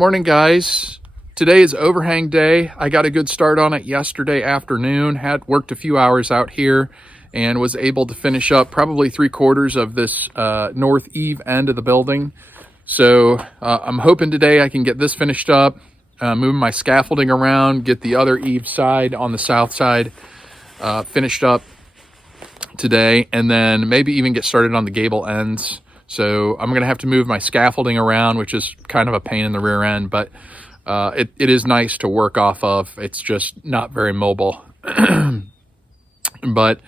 morning, guys. Today is overhang day. I got a good start on it yesterday afternoon. Had worked a few hours out here and was able to finish up probably 3/4 of this north eave end of the building. So I'm hoping today I can get this finished up, moving my scaffolding around, get the other eave side on the south side finished up today, and then maybe even get started on the gable ends. So I'm going to have to move my scaffolding around, which is kind of a pain in the rear end, but it is nice to work off of. It's just not very mobile. But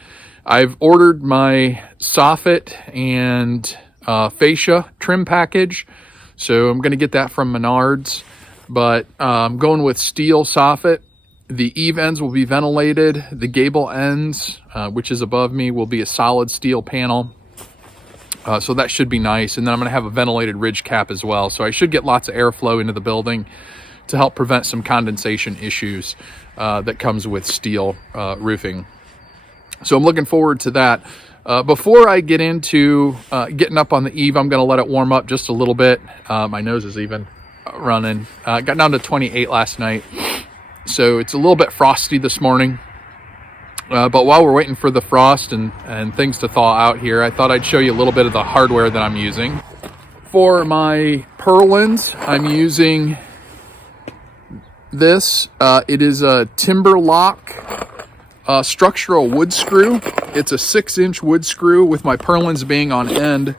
I've ordered my soffit and fascia trim package. So I'm going to get that from Menards, but I'm going with steel soffit. The eave ends will be ventilated. The gable ends, which is above me, will be a solid steel panel. So that should be nice. And then I'm going to have a ventilated ridge cap as well. So I should get lots of airflow into the building to help prevent some condensation issues that comes with steel roofing. So I'm looking forward to that. Before I get into getting up on the eave, I'm going to let it warm up just a little bit. My nose is even running. Got down to 28 last night. So it's a little bit frosty this morning. But while we're waiting for the frost and things to thaw out here, I thought I'd show you a little bit of the hardware that I'm using. For my purlins, I'm using this. It is a timber lock structural wood screw. It's a 6-inch wood screw with my purlins being on end.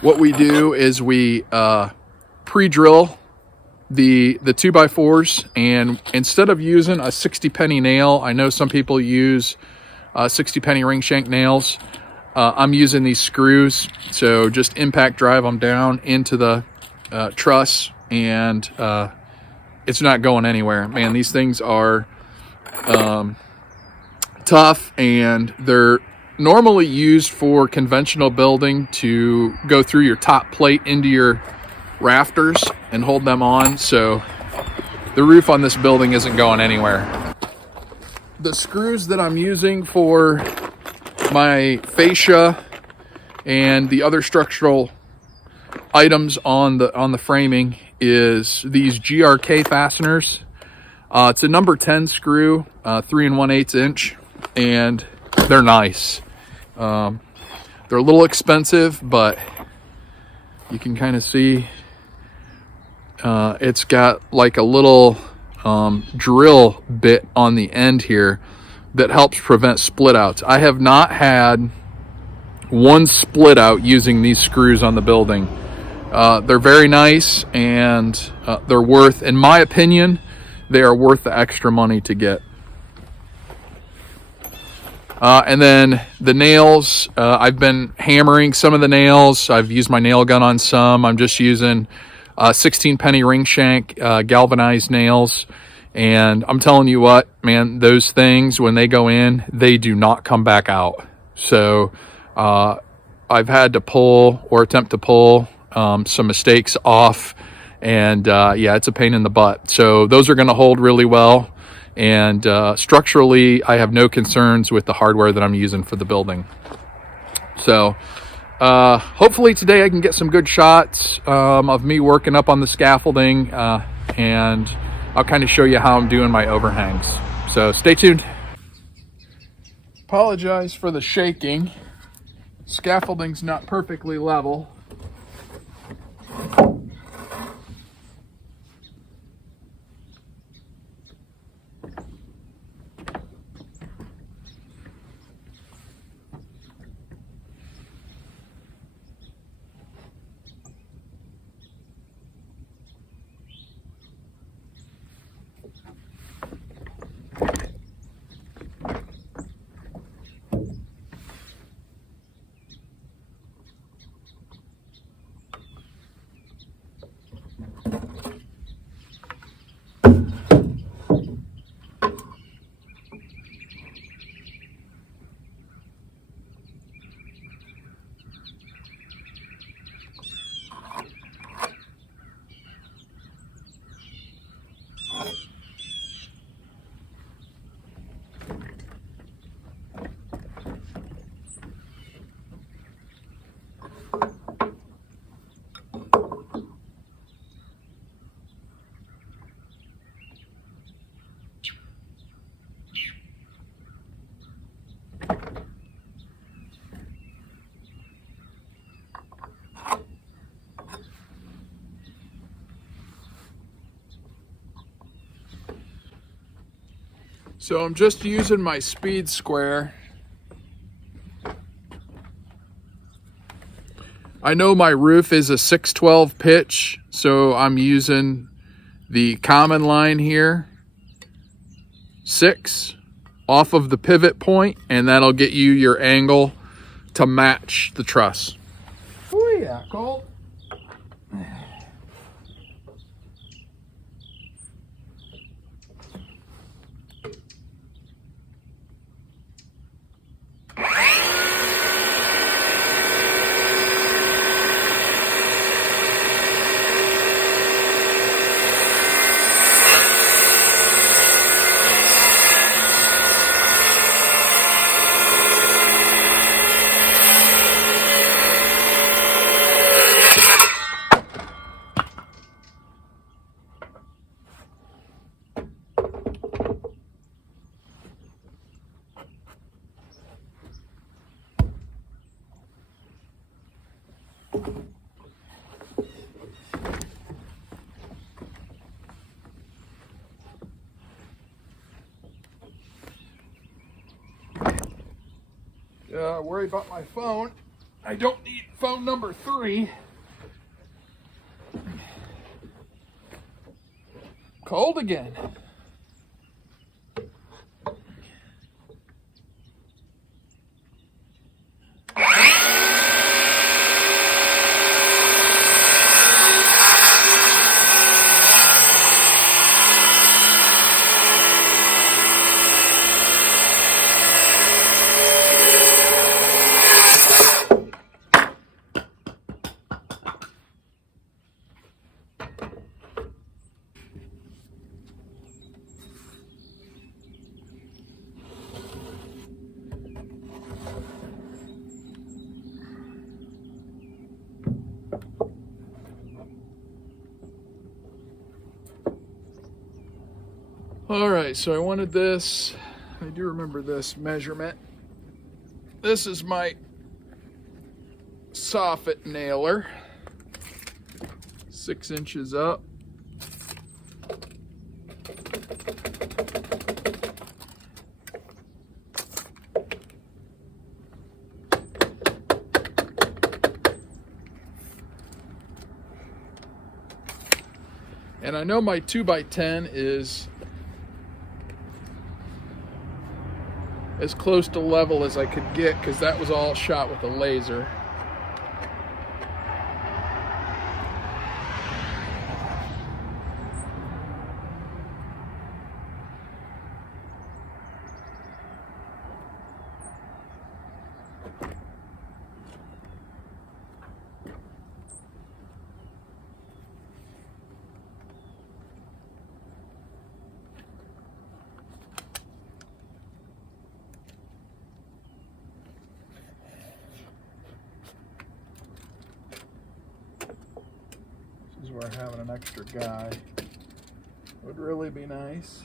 What we do is we pre-drill the 2x4s, and instead of using a 60-penny nail, I know some people use 60-penny ring shank nails. I'm using these screws, so just impact drive them down into the truss, and it's not going anywhere. Man, these things are tough, and they're normally used for conventional building to go through your top plate into your rafters and hold them on, so the roof on this building isn't going anywhere. The screws that I'm using for my fascia and the other structural items on the framing is these GRK fasteners. It's a number 10 screw, 3 1/8 inch, and they're nice. They're a little expensive, but you can kind of see it's got like a little drill bit on the end here that helps prevent split outs. I have not had one split out using these screws on the building. They're very nice, and they're worth, in my opinion, they are worth the extra money to get. And then the nails, I've been hammering some of the nails. I've used my nail gun on some. I'm just using 16-penny ring shank galvanized nails, and I'm telling you what, man, those things, when they go in, they do not come back out. So I've had to pull or attempt to pull some mistakes off, and yeah, it's a pain in the butt. So those are going to hold really well, and structurally I have no concerns with the hardware that I'm using for the building. So hopefully today I can get some good shots of me working up on the scaffolding, and I'll kind of show you how I'm doing my overhangs. So stay tuned. Apologize for the shaking. Scaffolding's not perfectly level. So I'm just using my speed square. I know my roof is a 612 pitch, so I'm using the common line here, 6 off of the pivot point, and that'll get you your angle to match the truss. Oh yeah, Colt. Worry about my phone. I don't need phone number 3. Cold again. All right, so I wanted this. I do remember this measurement. This is my soffit nailer, 6 inches up. And I know my 2x10 is as close to level as I could get because that was all shot with a laser. This is where having an extra guy would really be nice.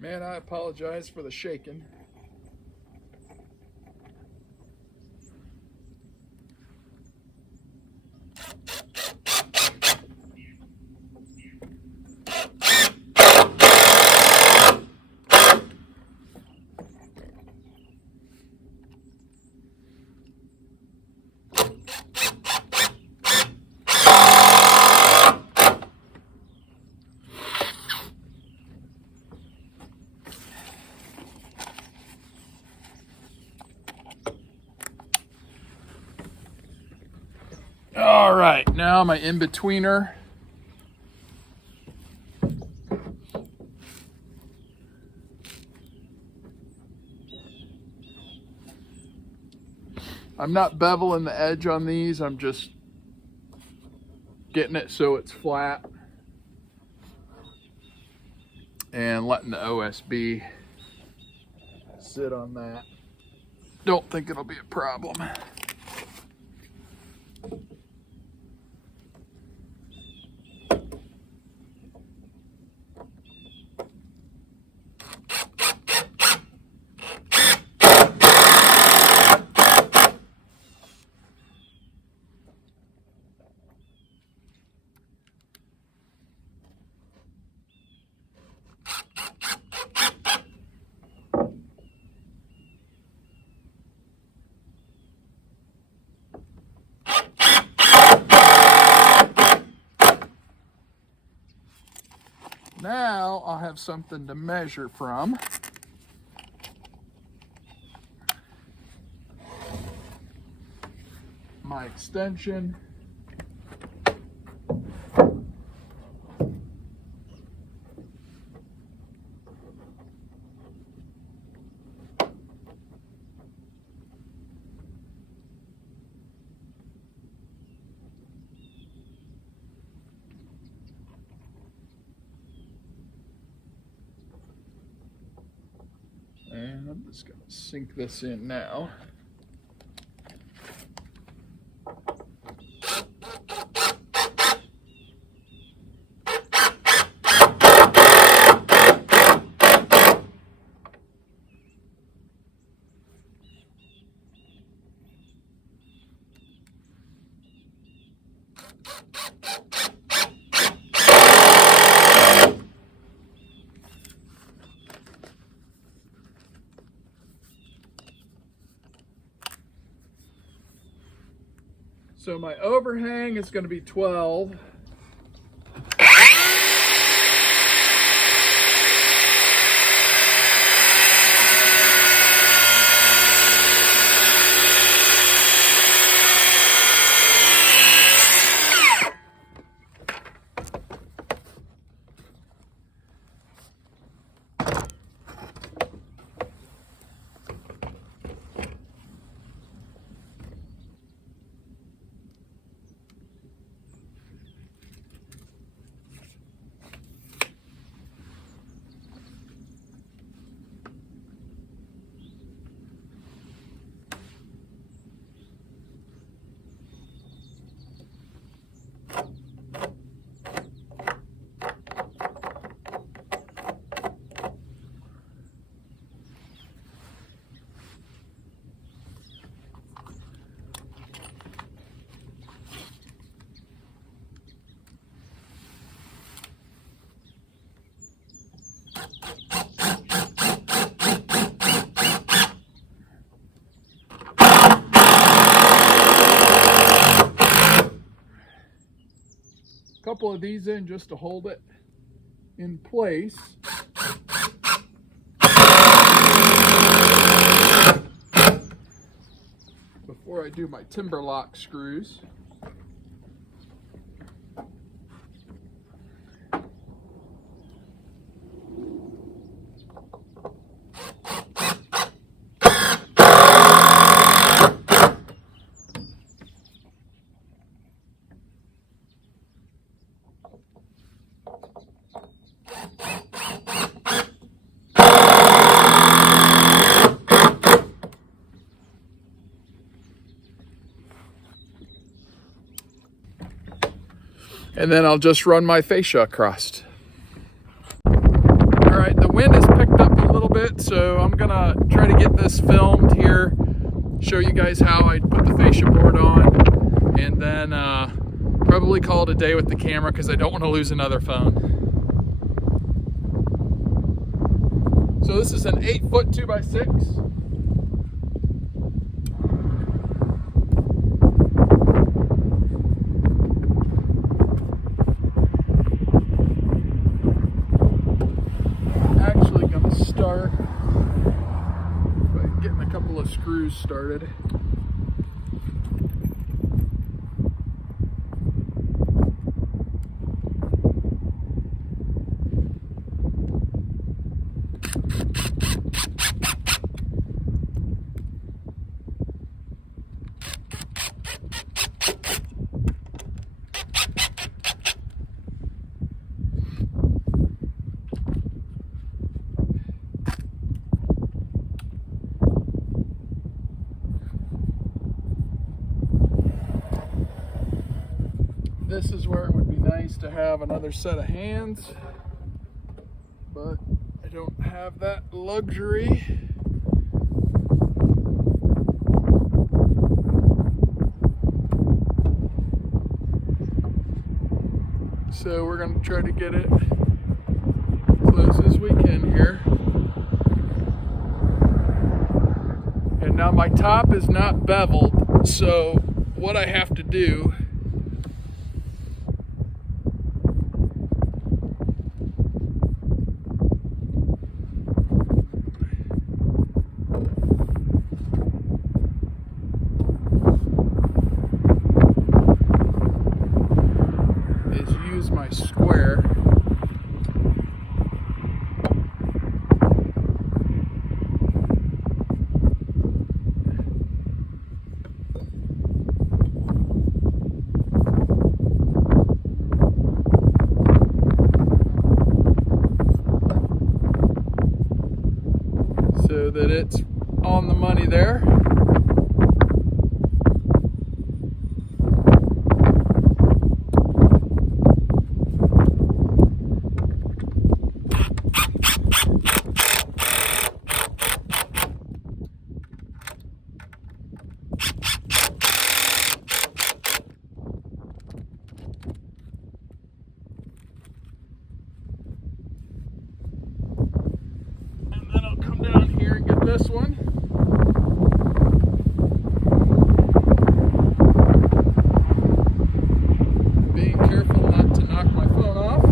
Man, I apologize for the shaking. All right, now my in-betweener. I'm not beveling the edge on these, I'm just getting it so it's flat and letting the OSB sit on that. Don't think it'll be a problem. Now I'll have something to measure from. My extension. And I'm just going to sink this in now. So my overhang is going to be 12. Couple of these in just to hold it in place. Before I do my timber lock screws. And then I'll just run my fascia across. All right, the wind has picked up a little bit, so I'm gonna try to get this filmed here, show you guys how I put the fascia board on, and then probably call it a day with the camera because I don't want to lose another phone. So this is an 8-foot 2x6. Screws started. This is where it would be nice to have another set of hands, but I don't have that luxury. So we're going to try to get it close as we can here. And now my top is not beveled, so what I have to do is use my square. So that it's on the money there. And then I'll come down here and get this one. Being careful not to knock my phone off.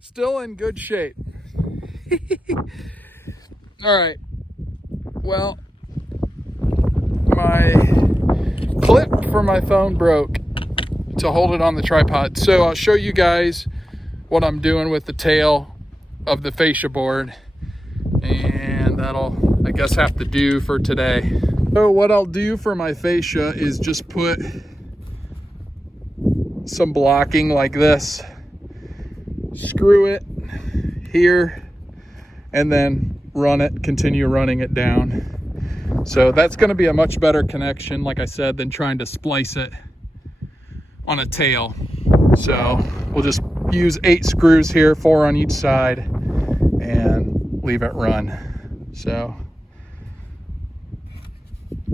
Still in good shape. All right. Well, my clip for my phone broke to hold it on the tripod. So I'll show you guys what I'm doing with the tail of the fascia board. And that'll, I guess, have to do for today. So what I'll do for my fascia is just put some blocking like this. Screw it here and then run it, continue running it down. So that's going to be a much better connection, like I said, than trying to splice it on a tail. So we'll just use 8 screws here, 4 on each side, and leave it run. So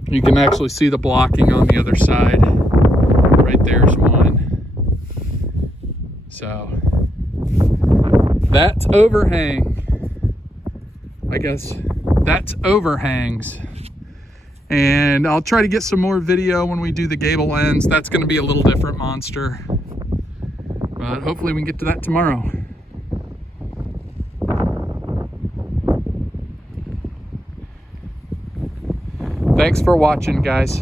you can actually see the blocking on the other side. Right there's one. So that's overhang. I guess that's overhangs. And I'll try to get some more video when we do the gable ends. That's going to be a little different monster. But hopefully we can get to that tomorrow. Thanks for watching, guys.